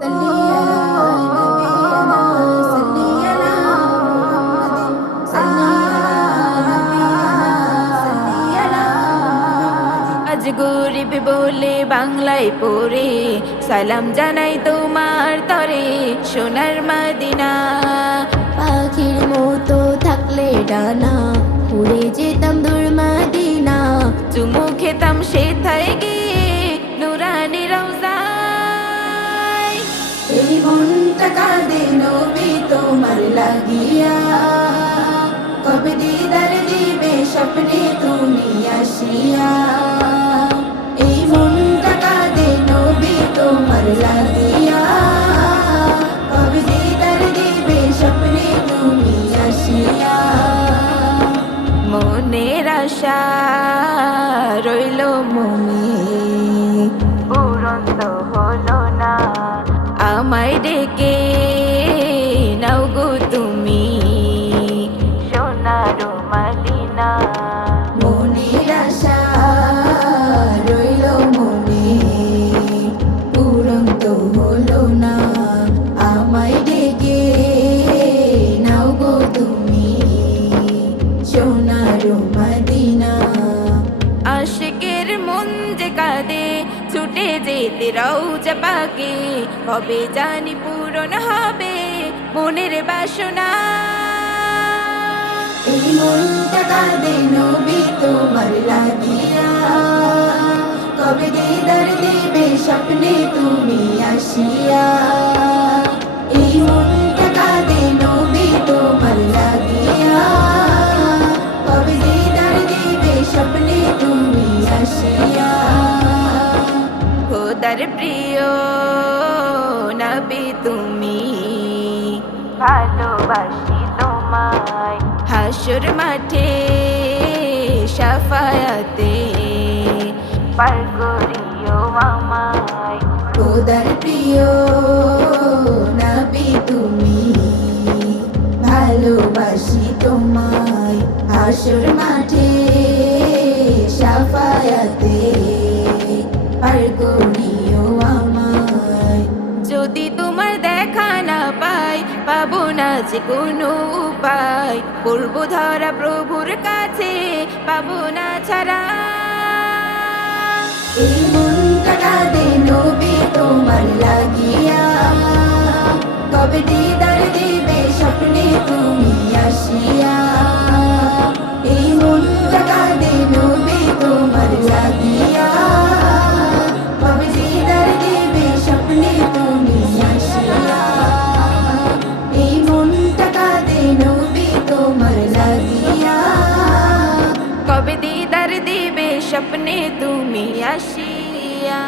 আজ গরিব বলে বাংলায় পড়ে সালাম জানাই তোমার তরে সোনার মদিনা। পাখির মতো থাকলে ডানা উড়ে যেতাম দূর মদিনা। চুমু খেতাম সেথায় গিয়ে নুরানি রওজায়। এই মনটা কাঁদে নবী তোমার লাগিয়া, কবে দিদার দিবে স্বপ্নে তুমি আসিয়া। এই মনটা কাঁদে নবী তোমার লাগিয়া, কবে দিদার দিবে স্বপ্নে তুমি আসিয়া। মনের আশা রইল মনে পূরণ তো হলো না, আমায় ডেকে নাও গো তুমি সোনার মদিনা। মনের আশা রইল মনে পূরণ তো হলো না, আমায় ডেকে নাও গো তুমি সোনার মদিনা। আশিকের মন যে কাঁদে ছুটে যেতে রওজা পাকে, কবে জানি পূরণ হবে মনের বাসনা। এই মনটা কাঁদে নবী তোমার লাগিয়া, কবে দিদার দিবে স্বপ্নে তুমি আসিয়া। এই মনটা কাঁদে নবী তোমার লাগিয়া, কবে দিদার দিবে স্বপ্নে তুমি আসিয়া। খোদার প্রিয় নবী তুমি, ভালোবাসি তোমায় হাসর মাঠে শাফায়াতে পার করিও আমায়। খোদার প্রিয় নবী তুমি, ভালোবাসি তোমায় হাসর মাঠে শাফায়াতে পার করিও আমায়। যদি তোমার দেখা না পাই পাবো না যে কোনো উপায়, পূর্ব ধরা প্রভুর কাছে পাবো না ছাড়া। এই মনটা কাঁদে নবী তোমার লাগিয়া, কবে দিদার দিবে স্বপ্নে তুমি আসিয়া। এই মনটা কাঁদে নবী তোমার লাগিয়া, কবে দিদার দিবে স্বপ্নে তুমি আসিয়া। এই মনটা কাঁদে নবী তোমার লাগিয়া, কবে দিদার দিবে স্বপ্নে তুমি আসিয়া।